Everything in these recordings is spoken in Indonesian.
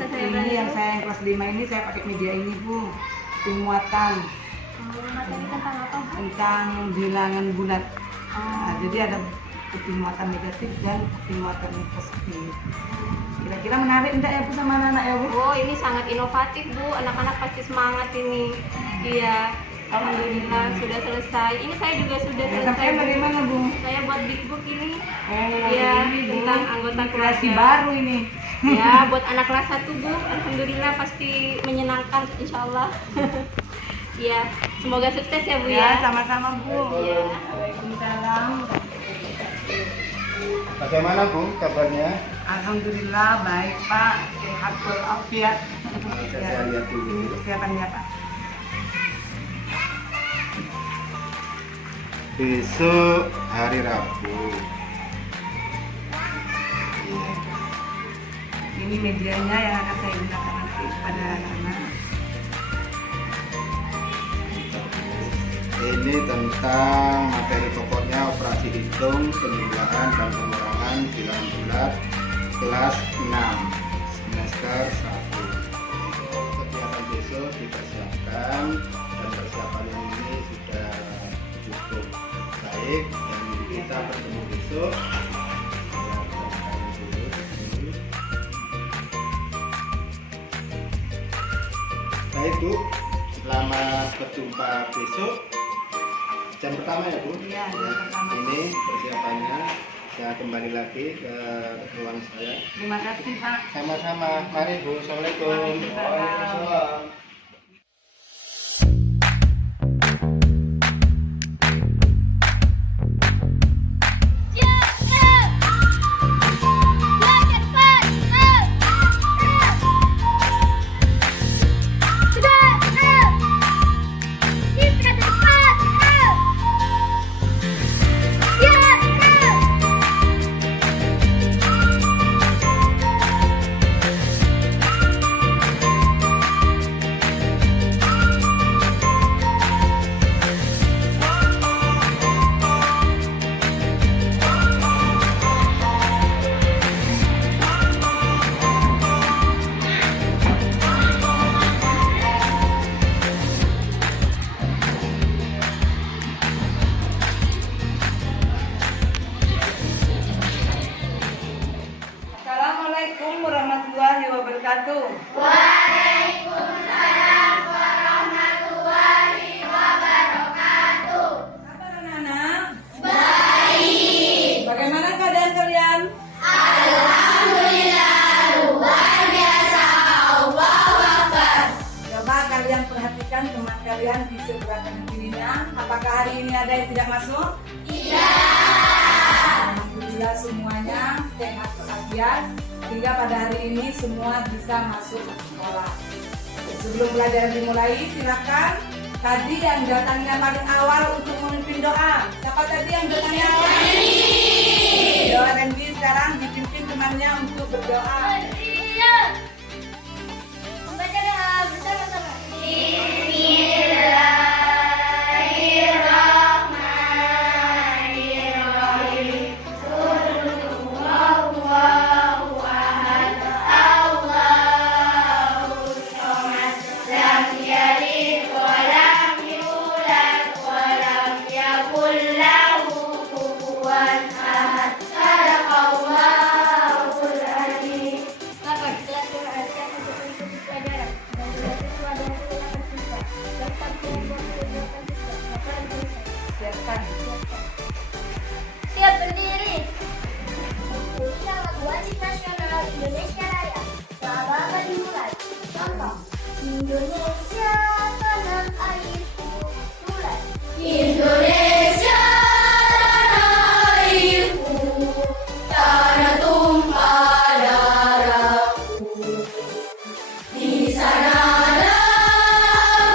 bisa saya Ini belajar? yang saya yang kelas 5 ini saya pakai media ini Bu. Penguatan Materi tentang apa, Bu? tentang bilangan bulat. Oh. Nah, jadi ada muatan negatif dan muatan positif. Kira-kira menarik enggak ya Bu sama anak-anak ya Bu? Oh, ini sangat inovatif, Bu. Anak-anak pasti semangat ini. Iya. Alhamdulillah sudah selesai. Ini saya juga sudah Ya, selesai. sampai Bu. bagaimana Bu? Saya buat big book ini. Oh, Iya, ini Bu. tentang anggota Kreasi keluarga. baru ini. Ya, buat anak kelas 1, Bu. Alhamdulillah pasti menyenangkan insyaallah. Iya, semoga sukses ya, Bu Ya, ya. sama-sama Bu. Iya. Waalaikumsalam. Bagaimana Bu kabarnya? Alhamdulillah baik Pak, sehat walafiat. Saya lihat dulu. Ini kesehatannya Pak. Besok hari Rabu. Iya. Ini medianya yang akan saya gunakan nanti pada anak-anak. Ini tentang materi pokoknya operasi hitung, penjumlahan dan pengurangan bilangan bulat kelas 6 semester 1. Kegiatan besok dipersiapkan dan persiapan ini sudah cukup baik dan kita bertemu besok. Baik Bu, selamat berjumpa besok. Jam pertama ya Bu? Iya, jam pertama. Ini persiapannya. Saya kembali lagi ke ruang saya. Terima kasih Pak. Sama-sama. Mari Bu. Assalamualaikum. Waalaikumsalam. Assalamualaikum warahmatullahi wabarakatuh. Waalaikumsalam warahmatullahi wabarakatuh. Kabar anak-anak? Baik. Bagaimana keadaan kalian? Alhamdulillah luar biasa. Allahu Akbar. Coba kalian perhatikan teman kalian di sebelah kanan kirinya. Apakah hari ini ada yang tidak masuk? Tidak. Alhamdulillah semuanya sehat walafiat sehingga pada hari ini semua bisa masuk ke sekolah. Sebelum pelajaran dimulai, silakan tadi yang datangnya paling awal untuk memimpin doa. Siapa tadi yang datangnya awal? Doa Randy sekarang dipimpin temannya untuk berdoa. Membaca doa bersama-sama. Bismillahirrahmanirrahim. Allahu ahad. Allahus samad. Lam yalid wa lam yulad wa lam yakul lahu kufuwan ahad. Sadaqallahul azim. Kapan telah diperhatikan untuk mengikuti pelajaran dan tidak sesuai dengan kewenangan siswa serta kelompok kegiatan siswa maka dituliskan. Siapkan. Siap berdiri. Syarat wajib nasional Indonesia Raya. Selamat dimulai. Contoh. Indonesia tanah airku mulai. Indonesia tanah airku, tanah tumpah darahku. Di sanalah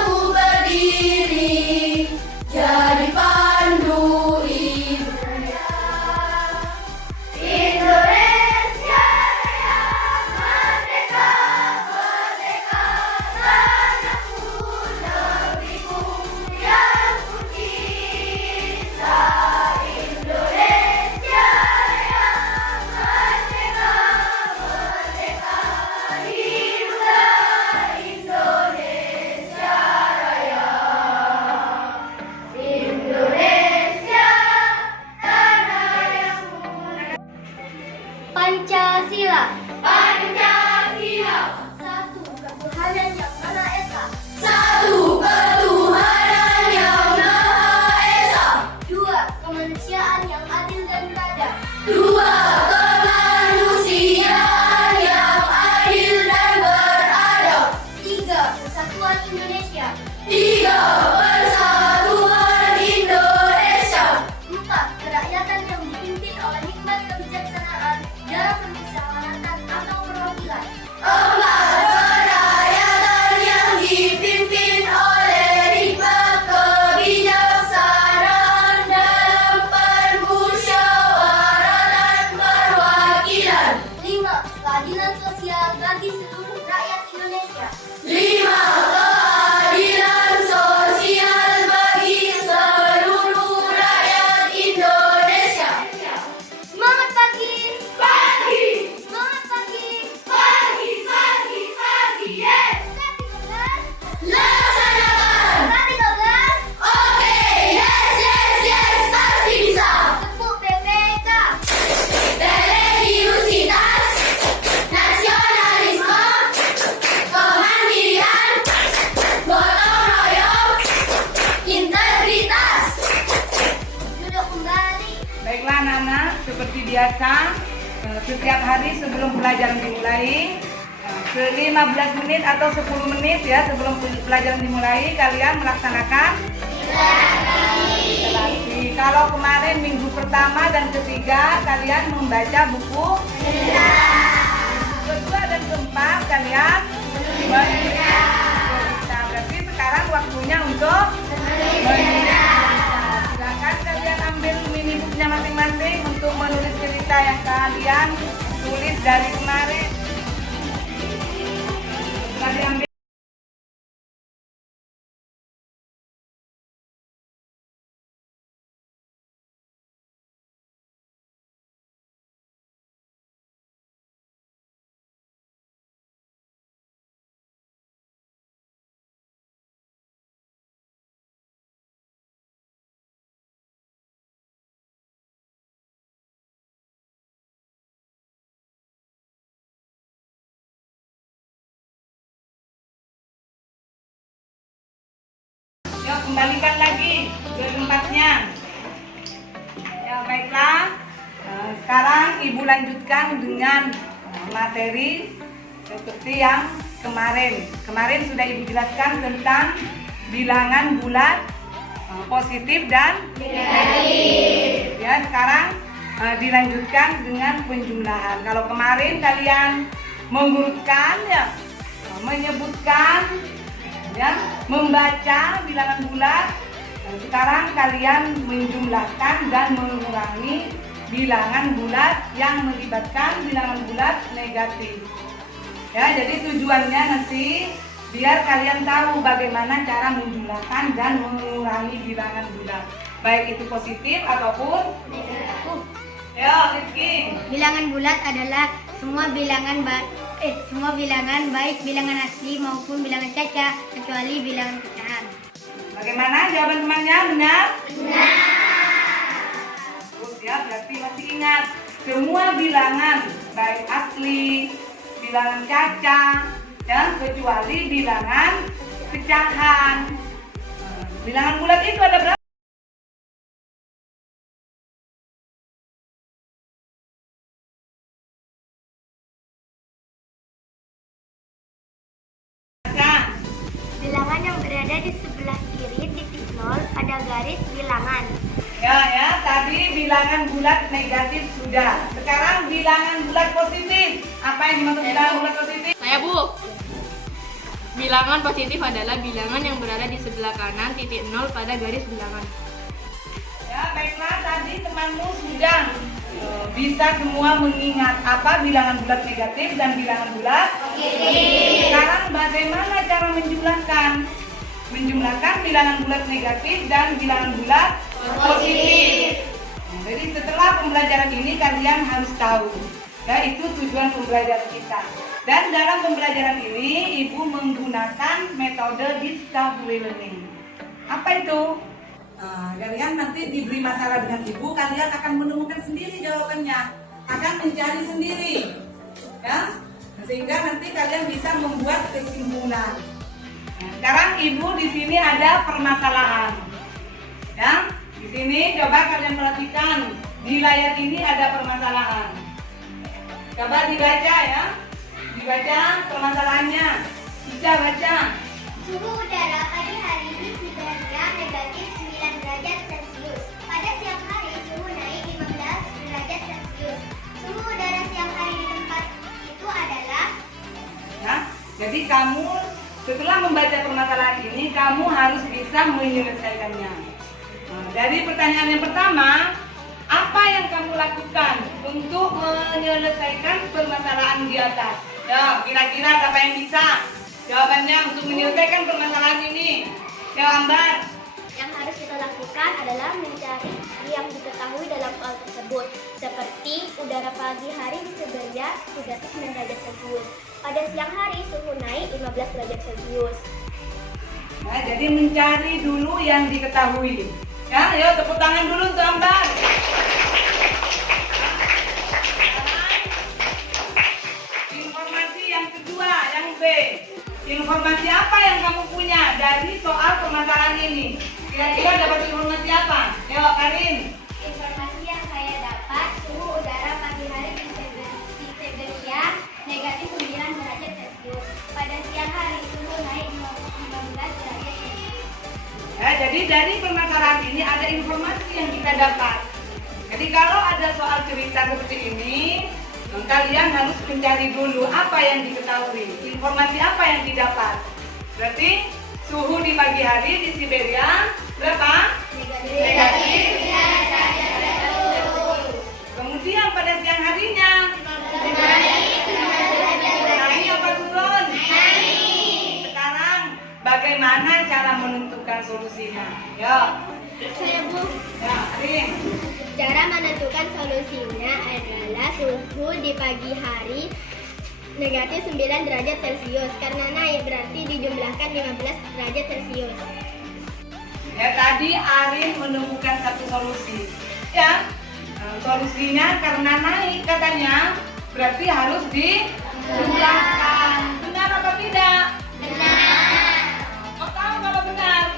aku berdiri, jadi pandu ibunya. Indonesia Raya, merdeka, merdeka, tanahku, negeriku yang ku cinta. biasa setiap hari sebelum pelajaran dimulai 15 menit atau 10 menit ya sebelum pelajaran dimulai kalian melaksanakan literasi. Kalau kemarin minggu pertama dan ketiga kalian membaca buku kedua dan keempat kalian membaca. Berarti sekarang waktunya untuk membaca. Silakan kalian ambil mini bukunya masing-masing untuk menulis cerita yang kalian tulis dari kemarin. Setelah diambil yuk kembalikan lagi ke tempatnya. Ya baiklah, sekarang Ibu lanjutkan dengan materi seperti yang kemarin. Kemarin sudah Ibu jelaskan tentang bilangan bulat positif dan negatif. Ya sekarang dilanjutkan dengan penjumlahan. Kalau kemarin kalian mengurutkan ya, menyebutkan ya, membaca bilangan bulat. Sekarang kalian menjumlahkan dan mengurangi bilangan bulat yang melibatkan bilangan bulat negatif. Ya, jadi tujuannya nanti biar kalian tahu bagaimana cara menjumlahkan dan mengurangi bilangan bulat, baik itu positif ataupun negatif. Yo, Rizky. Bilangan bulat adalah semua bilangan baik bilangan asli maupun bilangan caca kecuali bilangan pecahan. Bagaimana jawaban temannya? Benar? Benar. Terus ya, berarti masih ingat semua bilangan baik asli, bilangan caca, dan kecuali bilangan pecahan. Bilangan bulat itu ada berapa? Bilangan yang berada di sebelah kiri titik nol pada garis bilangan. Ya, tadi bilangan bulat negatif sudah. Sekarang bilangan bulat positif. Apa yang dimaksud bilangan bulat positif? Saya Bu. Bilangan positif adalah bilangan yang berada di sebelah kanan titik nol pada garis bilangan. Ya, baiklah tadi temanmu sudah bisa semua mengingat apa bilangan bulat negatif dan bilangan bulat positif. Sekarang bagaimana cara menjumlahkan? Menjumlahkan bilangan bulat negatif dan bilangan bulat positif. Jadi setelah pembelajaran ini kalian harus tahu, ya itu tujuan pembelajaran kita. Dan dalam pembelajaran ini Ibu menggunakan metode discovery learning. Apa itu? Kalian nanti diberi masalah dengan Ibu, kalian akan menemukan sendiri jawabannya, akan mencari sendiri, ya, sehingga nanti kalian bisa membuat kesimpulan. Nah, sekarang Ibu di sini ada permasalahan, ya. Di sini coba kalian perhatikan di layar ini ada permasalahan. Coba dibaca ya, dibaca permasalahannya. Bisa baca. Suhu udara pagi hari ini sebenarnya negatif 9 derajat Celcius. Pada siang hari suhu naik 15 derajat Celcius. Suhu udara siang hari di tempat itu adalah. Ya, jadi kamu setelah membaca permasalahan ini kamu harus bisa menyelesaikannya. Nah, dari pertanyaan yang pertama, apa yang kamu lakukan untuk menyelesaikan permasalahan di atas? Ya, kira-kira siapa yang bisa? Jawabannya untuk menyelesaikan permasalahan ini. Ya, Ambar. Yang harus kita lakukan adalah mencari yang diketahui dalam soal tersebut, seperti udara pagi hari di Siberia negatif 9 derajat Celcius. Pada siang hari suhu naik 15 derajat Celcius. Nah, jadi mencari dulu yang diketahui. Ya, yuk tepuk tangan dulu untuk Ambar. Informasi yang kedua, yang B. Informasi apa yang kamu punya dari soal permasalahan ini? Kira-kira dapat informasi apa? Yuk, Karin. Informasi yang saya dapat, suhu udara Ya, jadi dari permasalahan ini ada informasi yang kita dapat. Jadi kalau ada soal cerita seperti ini, kalian harus mencari dulu apa yang diketahui, informasi apa yang didapat. Berarti suhu di pagi hari di Siberia berapa? Negatif. Kemudian pada siang harinya naik apa turun? Sekarang bagaimana cara menentukan solusinya? Yo. Saya Bu. Ya, Arin. Cara menentukan solusinya adalah suhu di pagi hari negatif 9 derajat Celcius. Karena naik berarti dijumlahkan 15 derajat Celcius. Ya, tadi Arin menemukan satu solusi. Ya, solusinya karena naik katanya berarti harus dijumlahkan. Benar apa tidak? Benar. Kok tahu kalau benar?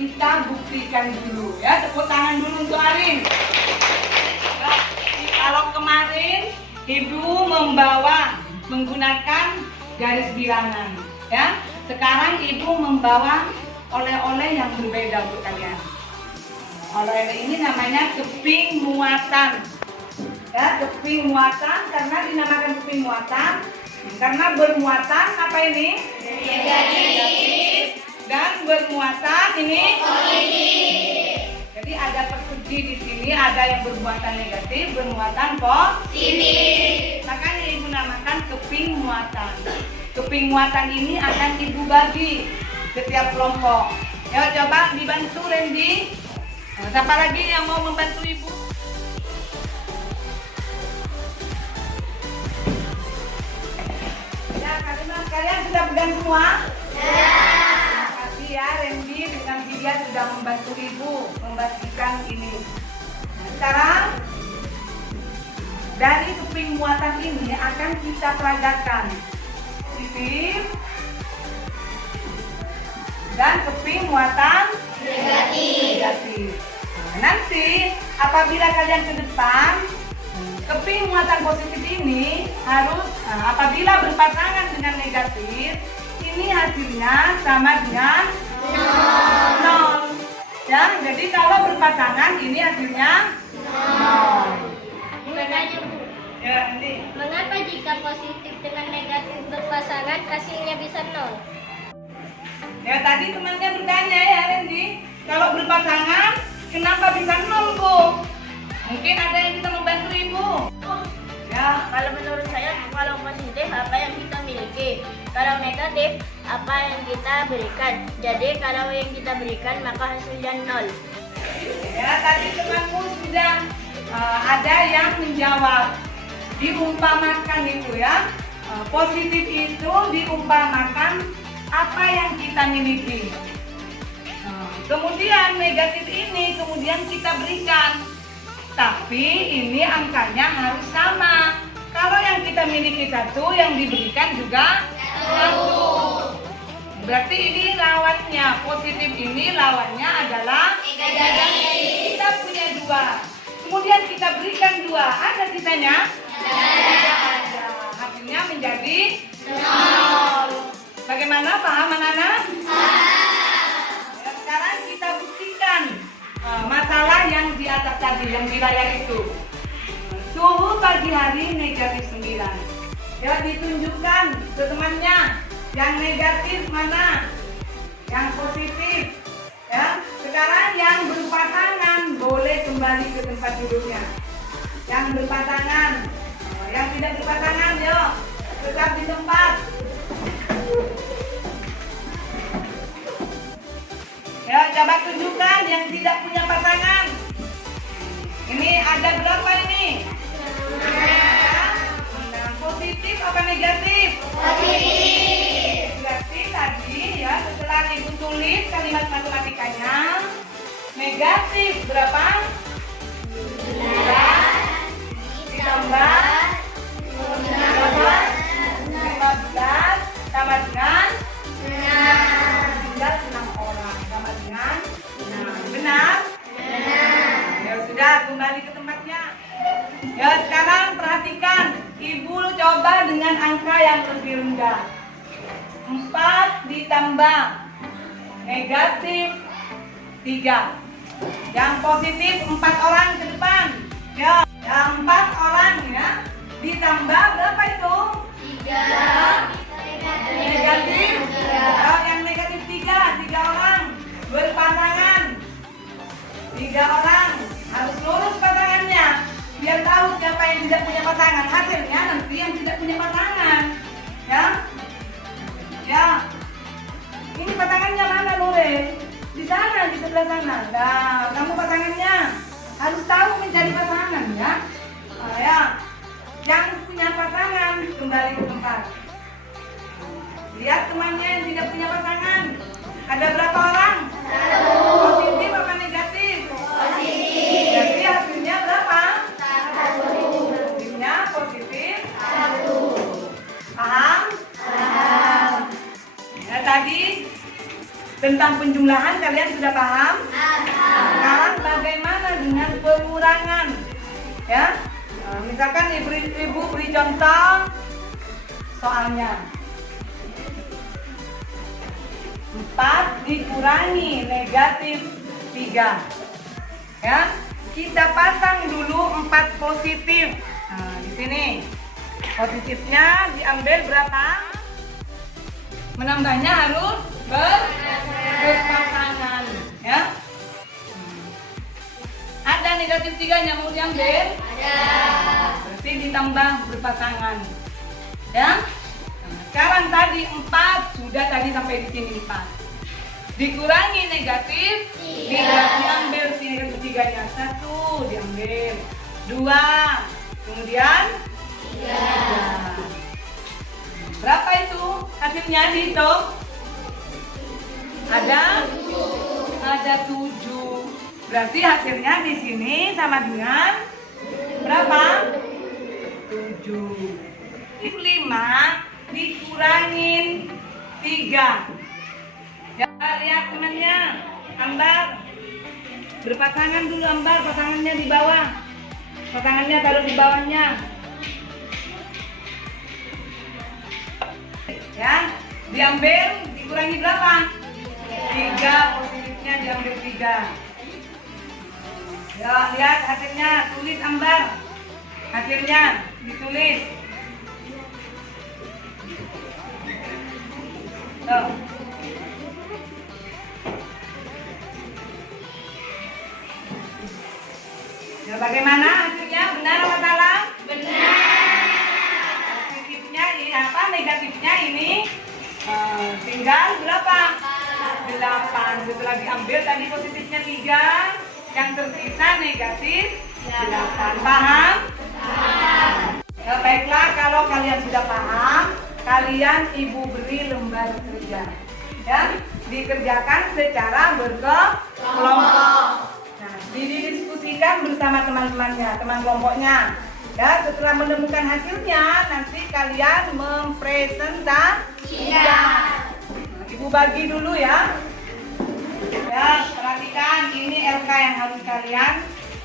Kita buktikan dulu ya, tepuk tangan dulu untuk Arin. Ya, kalau kemarin Ibu menggunakan garis bilangan, ya. Sekarang Ibu membawa oleh-oleh yang berbeda untuk kalian. Oleh-oleh ini namanya keping muatan. Ya, keping muatan karena dinamakan keping muatan karena bermuatan apa ini? Negatif. Dan bermuatan ini positif. Jadi ada persegi di sini, ada yang bermuatan negatif, bermuatan positif. Makanya Ibu namakan keping muatan. Keping muatan ini akan Ibu bagi setiap kelompok. Ya, coba dibantu Randy. Siapa lagi yang mau membantu Ibu? Ya, kalian sudah pegang semua? Ya. Terima kasih ya Randy dengan Vidya sudah membantu Ibu membagikan ini. Nah, sekarang dari keping muatan ini akan kita peragakan positif dan keping muatan negatif. Nah, nanti apabila kalian ke depan, keping muatan positif ini harus apabila berpasangan dengan negatif, ini hasilnya sama dengan 0. Ya, jadi kalau berpasangan ini hasilnya 0. Ya, ini. Mengapa jika positif dengan negatif berpasangan hasilnya bisa 0? Ya, tadi temannya bertanya ya Randy, kalau berpasangan kenapa bisa 0 Bu? Mungkin ada yang bisa membantu Ibu. Ya, Kalau menurut saya, kalau positif apa yang kita miliki, kalau negatif apa yang kita berikan. Jadi kalau yang kita berikan maka hasilnya 0. ya tadi temanmu sudah ada yang menjawab, diumpamakan itu ya. Positif itu diumpamakan apa yang kita miliki. Kemudian negatif ini kemudian kita berikan. Tapi ini angkanya harus sama. Kalau yang kita miliki 1, yang diberikan juga 1. Berarti ini lawannya, positif ini lawannya adalah negatif. Kita punya 2. Kemudian kita berikan 2. Ada sisanya? Ada. Hasilnya menjadi 0. Bagaimana, paham anak-anak? Sekarang kita buktikan masalah yang di atas tadi, yang di layar itu. Suhu pagi hari negatif 9. Ya, ditunjukkan ke temannya. Yang negatif mana? Yang positif. Ya, sekarang yang berpasangan boleh kembali ke tempat duduknya. Yang berpasangan, yang tidak berpasangan, yuk tetap di tempat. Ya, coba tunjukkan yang tidak punya pasangan. Ini ada berapa ini? Nah, positif apa negatif? Positif. Berarti tadi ya setelah Ibu tulis kalimat matematikanya, negatif berapa? 9 ditambah 15 tambah dengan 6. Tinggal 6 orang tambah dengan 6. Benar? Benar. Ya sudah, kembali ke tempatnya. Ya, sekarang perhatikan. Ibu coba dengan angka yang lebih rendah. 4 ditambah. negatif 3. Yang positif 4 orang ke depan. Ya, yang 4 orang ya. Ditambah berapa itu? 3. Negatif. Oh, yang negatif 3 orang berpasangan. 3 orang harus lurus pasangannya. Biar tahu siapa yang tidak punya pasangan. Hasilnya nanti yang tidak punya pasangan. Ya. Ya. Ini pasangannya mana, Nure? Di sana, di sebelah sana. Nah, kamu pasangannya harus tahu mencari pasangan ya. Ya. Yang punya pasangan kembali ke tempat. Lihat temannya yang tidak punya pasangan. Ada berapa orang? 1. Positif apa negatif? Positif. Jadi hasilnya berapa? 1. Hasilnya positif 1. Paham? Paham. Ya, tadi tentang penjumlahan kalian sudah paham? Paham. Sekarang bagaimana dengan pengurangan? Ya. Nah, misalkan ibu beri contoh soalnya. 4 dikurangi negatif 3. Ya, kita pasang dulu 4 positif. Nah, di sini positifnya diambil berapa? Menambahnya harus berpasangan. Ya. Ada negatif 3-nya mau diambil? Ada. Berarti ditambah berpasangan. Ya. Sekarang tadi 4, sudah tadi sampai di sini 4. Dikurangi negatif 3, diambil sini negatif 3-nya. 1 diambil. 2, kemudian 3. Berapa itu hasilnya dihitung? Ada 7. Berarti hasilnya di sini sama dengan berapa? 7. 5 dikurangin 3. Ya, lihat temannya. Ambar. Berpasangan dulu Ambar, pasangannya di bawah. Pasangannya taruh di bawahnya. Ya, diambil, dikurangi berapa? 3, positifnya diambil 3. Ya, lihat hasilnya, tulis Ambar. Hasilnya ditulis. Tuh. Ya, bagaimana hasilnya? Benar atau salah? Benar. Positifnya ini apa? Negatifnya ini tinggal berapa? 8. Setelah diambil tadi positifnya 3, yang tersisa negatif 8. Paham? Paham. Ya, baiklah, kalau kalian sudah paham, kalian ibu beri lembar kerja. Ya, dikerjakan secara berkelompok. Nah, didiskusikan bersama teman-temannya, teman kelompoknya. Ya, setelah menemukan hasilnya, nanti kalian mempresentasikan. Ibu bagi dulu ya. Ya, perhatikan ini LK yang harus kalian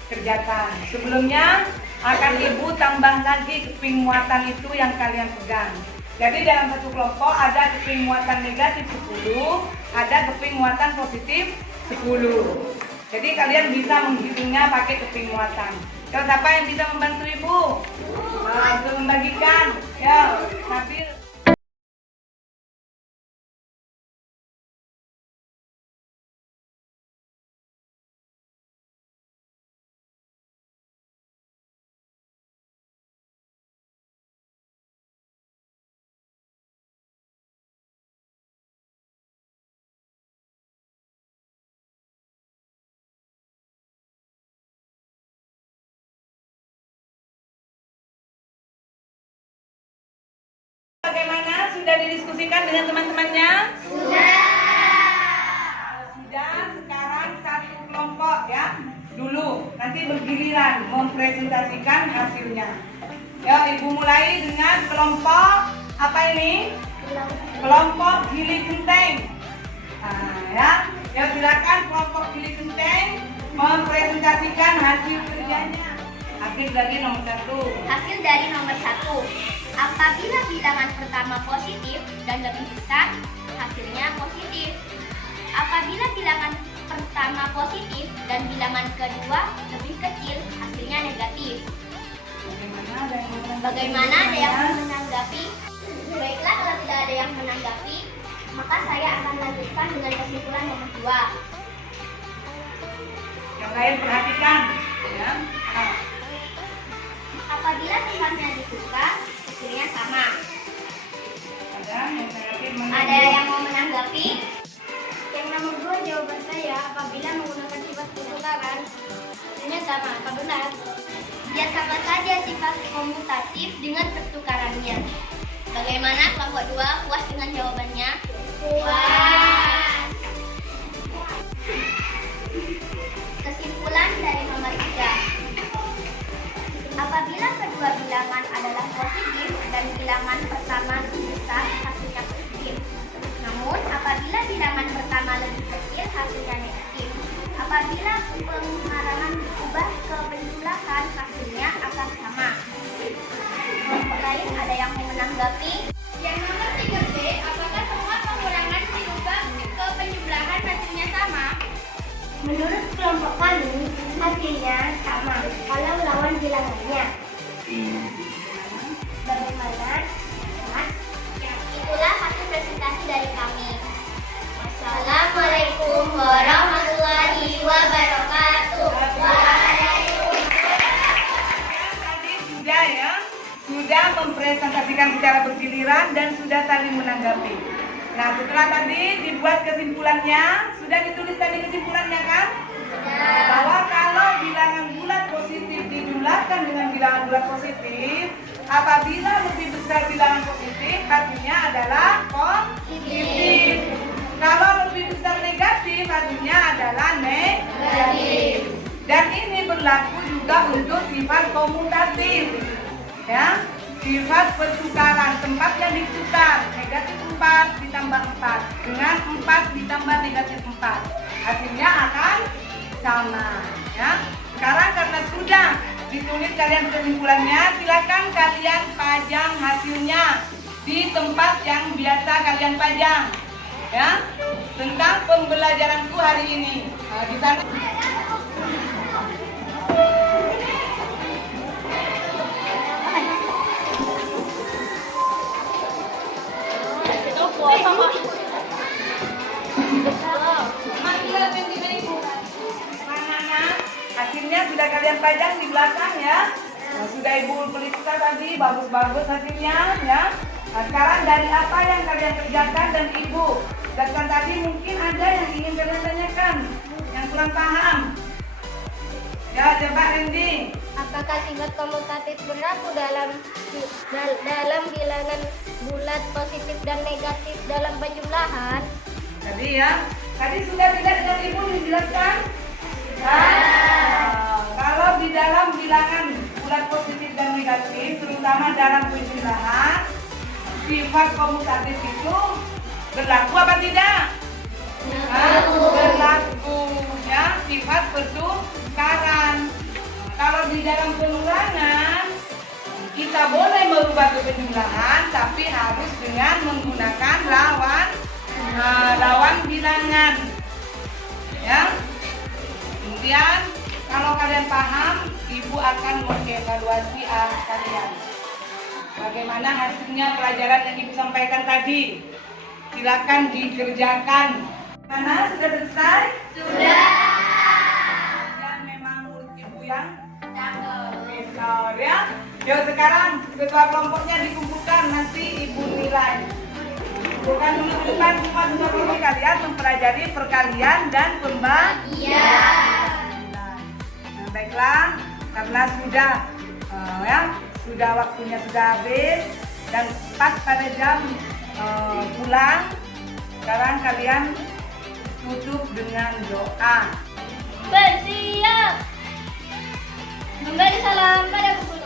kerjakan. Sebelumnya akan ibu tambah lagi keping muatan itu yang kalian pegang. Jadi dalam satu kelompok ada keping muatan negatif 10, ada keping muatan positif 10. Jadi kalian bisa menghitungnya pakai keping muatan. Kalau siapa yang bisa membantu ibu? Untuk membagikan. Ya, Nabil. Bagaimana? Sudah didiskusikan dengan teman-temannya? Sudah. Sekarang satu kelompok ya. Dulu, nanti bergiliran mempresentasikan hasilnya. Ya, ibu mulai dengan kelompok apa ini? Kelompok gili genteng. Nah, ya. Ya, silakan kelompok gili genteng mempresentasikan hasil kerjanya. Hasil dari nomor 1. Hasil dari nomor 1. Apabila bilangan pertama positif dan lebih besar, hasilnya positif. Apabila bilangan pertama positif dan bilangan kedua lebih kecil, hasilnya negatif. Bagaimana ada yang menanggapi? Baiklah, kalau tidak ada yang menanggapi, maka saya akan lanjutkan dengan kesimpulan nomor 2. Yang lain perhatikan, ya. Apabila pihaknya dibuka, hasilnya sama. Ada yang mau menanggapi? Yang nomor 2 jawaban saya, apabila menggunakan sifat pertukaran, hasilnya sama. Apa benar? Dia sama saja sifat komutatif dengan pertukarannya. Bagaimana kelompok 2, puas dengan jawabannya? Puas. Kesimpulan dari nomor 3. Apabila kedua bilangan adalah positif dan bilangan pertama lebih besar, hasilnya positif. Namun, apabila bilangan pertama lebih kecil, hasilnya negatif. Apabila pengurangan diubah ke penjumlahan, hasilnya akan sama. Kelompok lain ada yang mau menanggapi? Yang nomor 3B, apakah semua pengurangan diubah ke penjumlahan hasilnya sama? Menurut kelompok kami, hasilnya sama kalau lawan bilangannya. Bagaimana? Itulah hasil presentasi dari kami. Wassalamualaikum warahmatullahi wabarakatuh. Tadi sudah ya, sudah mempresentasikan secara bergiliran dan sudah saling menanggapi. Nah, setelah tadi dibuat kesimpulannya, sudah ditulis tadi kesimpulannya kan? Bahwa kalau bilangan bulat positif dijumlahkan dengan bilangan bulat positif, apabila lebih besar bilangan positif, hasilnya adalah positif. Kalau lebih besar negatif, hasilnya adalah negatif. Dan ini berlaku juga untuk sifat komutatif, ya. Sifat pertukaran, tempat yang ditukar, negatif 4 ditambah 4 dengan 4 ditambah negatif 4, hasilnya akan sama, ya. Sekarang karena sudah ditulis kalian kesimpulannya, silakan kalian pajang hasilnya di tempat yang biasa kalian pajang, ya, tentang pembelajaranku hari ini. Nah, di sana. Hasilnya sudah kalian pajang di belakang ya. Nah, sudah Ibu pelita tadi bagus-bagus hasilnya ya. Nah, sekarang dari apa yang kalian kerjakan dan Ibu jelaskan tadi, mungkin ada yang ingin kalian tanyakan yang kurang paham. Ya, coba Randy. Apakah sifat komutatif berlaku dalam bilangan bulat positif dan negatif dalam penjumlahan? Tadi ya, tadi sudah tidak dengan Ibu dijelaskan? Kalau di dalam bilangan bulat positif dan negatif, terutama dalam penjumlahan, sifat komutatif itu berlaku apa tidak? Berlaku, ya, sifat pertukaran. Kalau di dalam pengurangan, kita boleh merubah ke penjumlahan, tapi harus dengan menggunakan lawan bilangan, ya. Kemudian kalau kalian paham, Ibu akan mengevaluasi kalian. Bagaimana hasilnya pelajaran yang Ibu sampaikan tadi? Silakan dikerjakan. Mana sudah selesai? Sudah. Dan memang murid Ibu yang pintar ya. Yuk sekarang ketua kelompoknya dikumpulkan, nanti Ibu nilai. Bukan menentukan semua kelompok kalian mempelajari perkalian dan pembagian. Nah, baiklah, karena sudah sudah waktunya sudah habis dan pas pada jam pulang. Sekarang kalian tutup dengan doa. Bersiap. Memberi salam pada guru.